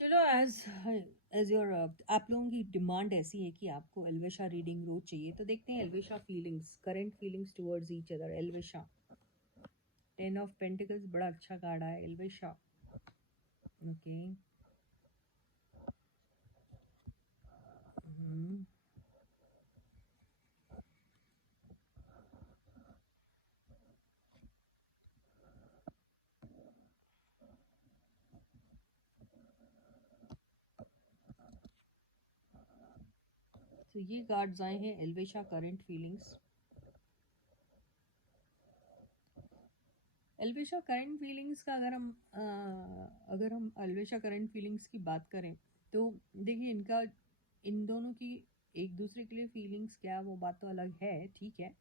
चलो as your आप लोगों की डिमांड ऐसी है कि आपको एल्वेशा रीडिंग रोज चाहिए, तो देखते हैं एल्वेशा feelings, current feelings towards each other. एल्वेशा 10 ऑफ पेंटिकल्स, बड़ा अच्छा कार्ड है एल्वेशा। ओके। तो ये कार्ड्स आए हैं एल्वेशा करंट फीलिंग्स। एल्वेशा करंट फीलिंग्स का अगर हम एल्वेशा करंट फीलिंग्स की बात करें, तो देखिए इनका, इन दोनों की एक दूसरे के लिए फीलिंग्स क्या, वो बात तो अलग है, ठीक है।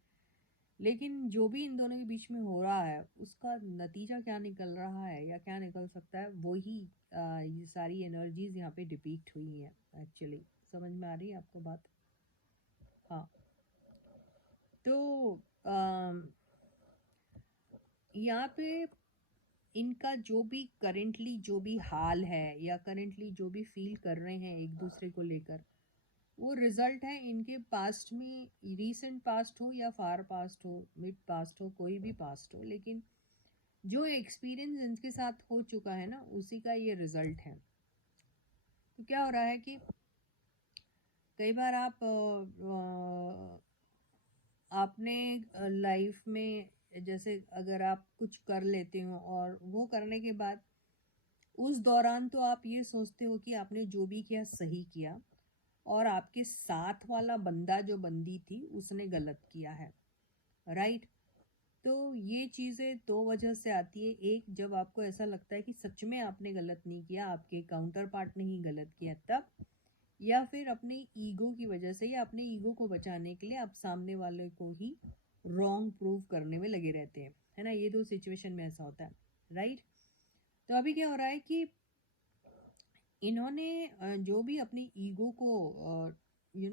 लेकिन जो भी इन दोनों के बीच में हो रहा है उसका नतीजा क्या निकल रहा है या क्या निकल सकता है, वही ये सारी एनर्जीज यहाँ पे डिपिक्ट हुई हैं एक्चुअली। समझ में आ रही है आपको बात? हाँ। तो यहाँ पे इनका जो भी करेंटली जो भी हाल है या करेंटली जो भी फील कर रहे हैं एक दूसरे को लेकर, वो रिजल्ट है इनके पास्ट में, रीसेंट पास्ट हो या फार पास्ट हो, मिड पास्ट हो, कोई भी पास्ट हो, लेकिन जो एक्सपीरियंस इनके साथ हो चुका है ना, उसी का ये रिजल्ट है। तो क्या हो रहा है कि कई बार आपने लाइफ में, जैसे अगर आप कुछ कर लेते हो और वो करने के बाद उस दौरान तो आप ये सोचते हो कि आपने जो भी किया सही किया, और आपके साथ वाला बंदा जो बंदी थी उसने गलत किया है, राइट। तो ये चीज़ें दो वजह से आती है। एक, जब आपको ऐसा लगता है कि सच में आपने गलत नहीं किया, आपके काउंटर पार्ट ने ही गलत किया, तब। या फिर अपने ईगो की वजह से, या अपने ईगो को बचाने के लिए आप सामने वाले को ही रॉन्ग प्रूव करने में लगे रहते हैं, है ना। ये दो सिचुएशन में ऐसा होता है, राइट। तो अभी क्या हो रहा है कि इन्होंने जो भी अपनी ईगो को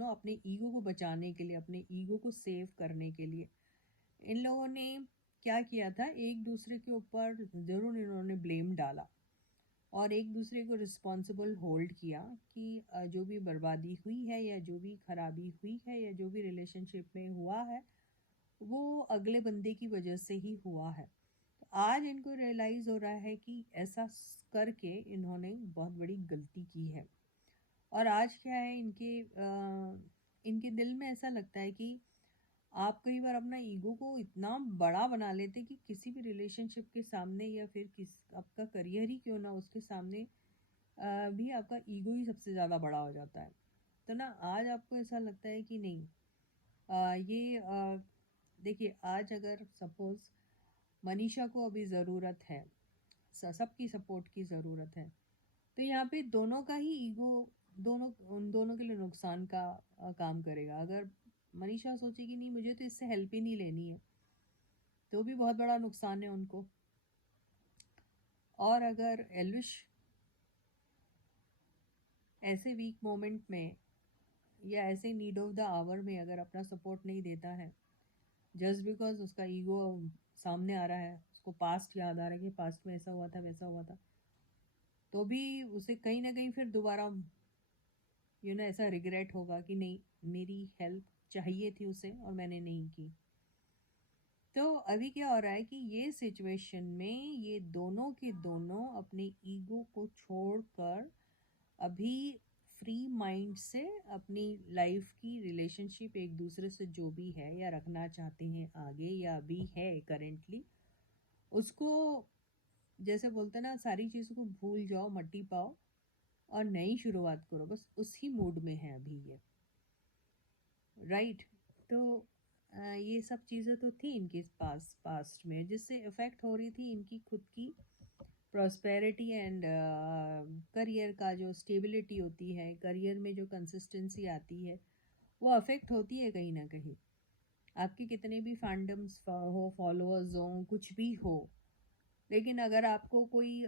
अपने ईगो को बचाने के लिए, अपने ईगो को सेव करने के लिए, इन लोगों ने क्या किया था, एक दूसरे के ऊपर ज़रूर इन्होंने ब्लेम डाला और एक दूसरे को रिस्पॉन्सिबल होल्ड किया कि जो भी बर्बादी हुई है या जो भी खराबी हुई है या जो भी रिलेशनशिप में हुआ है, वो अगले बंदे की वजह से ही हुआ है। तो आज इनको रियलाइज़ हो रहा है कि ऐसा करके इन्होंने बहुत बड़ी गलती की है। और आज क्या है, इनके दिल में ऐसा लगता है कि आप कई बार अपना ईगो को इतना बड़ा बना लेते कि किसी भी रिलेशनशिप के सामने, या फिर आपका करियर ही क्यों ना, उसके सामने भी आपका ईगो ही सबसे ज़्यादा बड़ा हो जाता है। तो ना आज आपको ऐसा लगता है कि नहीं, ये देखिए, आज अगर सपोज मनीषा को अभी ज़रूरत है, सबकी सपोर्ट की ज़रूरत है, तो यहाँ पे दोनों का ही ईगो, उन दोनों के लिए नुकसान का काम करेगा। अगर मनीषा सोचेगी नहीं, मुझे तो इससे हेल्प ही नहीं लेनी है, तो भी बहुत बड़ा नुकसान है उनको। और अगर एल्विश ऐसे वीक मोमेंट में या ऐसे नीड ऑफ द आवर में अगर अपना सपोर्ट नहीं देता है, जस्ट बिकॉज उसका ईगो सामने आ रहा है, उसको पास्ट याद आ रहा है कि पास्ट में ऐसा हुआ था वैसा हुआ था, तो भी उसे कहीं ना कहीं फिर दोबारा ऐसा रिग्रेट होगा कि नहीं, मेरी हेल्प चाहिए थी उसे और मैंने नहीं की। तो अभी क्या हो रहा है कि ये सिचुएशन में ये दोनों के दोनों अपने ईगो को छोड़कर अभी फ्री माइंड से अपनी लाइफ की रिलेशनशिप एक दूसरे से जो भी है या रखना चाहते हैं आगे, या अभी है करेंटली, उसको, जैसे बोलते हैं ना, सारी चीज़ों को भूल जाओ, मट्टी पाओ और नई शुरुआत करो, बस उसी मूड में है अभी ये, राइट। तो ये सब चीज़ें तो थी इनके पास पास्ट में, जिससे इफ़ेक्ट हो रही थी इनकी खुद की प्रॉस्पेरिटी एंड करियर का जो स्टेबिलिटी होती है, करियर में जो कंसिस्टेंसी आती है, वो अफेक्ट होती है कहीं ना कहीं। आपके कितने भी फैंडम्स हो, फॉलोअर्स हो, कुछ भी हो, लेकिन अगर आपको कोई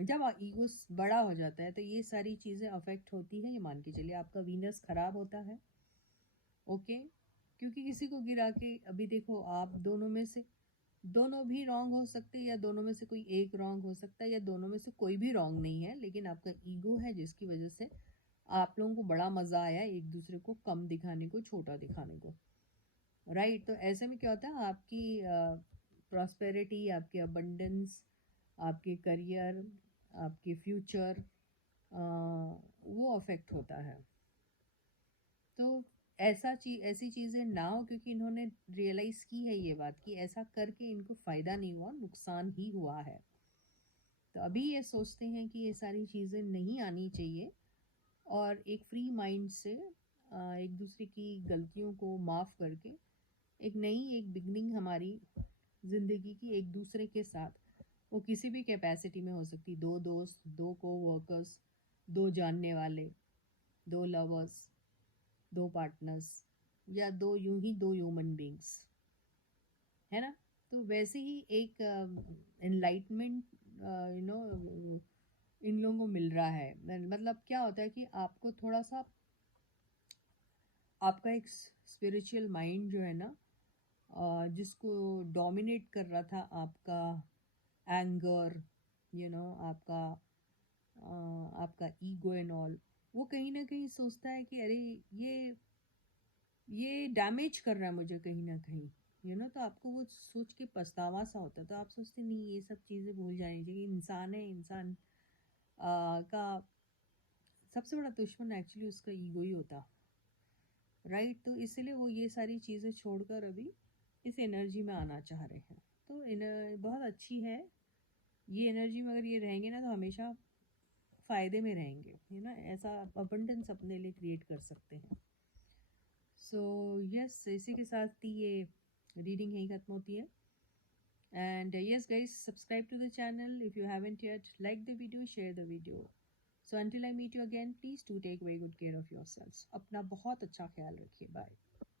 जब ईगो बड़ा हो जाता है तो ये सारी चीज़ें अफेक्ट होती है। ये मान के चलिए आपका वीनस खराब होता है, ओके, क्योंकि किसी को गिरा के, अभी देखो आप दोनों में से दोनों भी रॉन्ग हो सकते हैं, या दोनों में से कोई एक रॉन्ग हो सकता है, या दोनों में से कोई भी रॉन्ग नहीं है, लेकिन आपका ईगो है जिसकी वजह से आप लोगों को बड़ा मज़ा आया एक दूसरे को कम दिखाने को, छोटा दिखाने को, राइट। तो ऐसे में क्या होता है, आपकी प्रॉस्पेरिटी, आपकी अबंडेंस, आपके करियर, आपके फ्यूचर, वो अफेक्ट होता है। तो ऐसी चीज़ें ना हो, क्योंकि इन्होंने रियलाइज़ की है ये बात कि ऐसा करके इनको फ़ायदा नहीं हुआ, नुकसान ही हुआ है। तो अभी ये सोचते हैं कि ये सारी चीज़ें नहीं आनी चाहिए, और एक फ्री माइंड से एक दूसरे की गलतियों को माफ़ करके एक बिगनिंग हमारी ज़िंदगी की एक दूसरे के साथ, वो किसी भी कैपेसिटी में हो सकती, दो दोस्त, दो कोवर्कर्स, दो जानने वाले, दो लवर्स, दो पार्टनर्स, या दो ह्यूमन बींग्स, है ना। तो वैसे ही एक एनलाइटमेंट इन लोगों को मिल रहा है। मतलब क्या होता है कि आपको थोड़ा सा आपका एक स्पिरिचुअल माइंड जो है ना, जिसको डोमिनेट कर रहा था आपका एंगर, आपका आपका ईगो एंड ऑल, वो कहीं ना कहीं सोचता है कि अरे ये ये डैमेज कर रहा है मुझे कहीं ना कहीं, तो आपको वो सोच के पछतावा सा होता है। तो आप सोचते नहीं, ये सब चीज़ें भूल जानी चाहिए, इंसान है, इंसान का सबसे बड़ा दुश्मन एक्चुअली उसका ईगो ही होता, राइट। तो इसलिए वो ये सारी चीज़ें छोड़कर अभी इस एनर्जी में आना चाह रहे हैं। तो बहुत अच्छी है ये एनर्जी में, अगर ये रहेंगे ना तो हमेशा फ़ायदे में रहेंगे, ऐसा अबंडेंस अपने लिए क्रिएट कर सकते हैं। सो यस, इसी के साथ ही ये रीडिंग यहीं ख़त्म होती है। And yes guys, subscribe to the channel if you haven't yet, like the video, share the video. So until I meet you again, please do take very good care of yourselves. अपना बहुत अच्छा ख्याल रखिए, bye.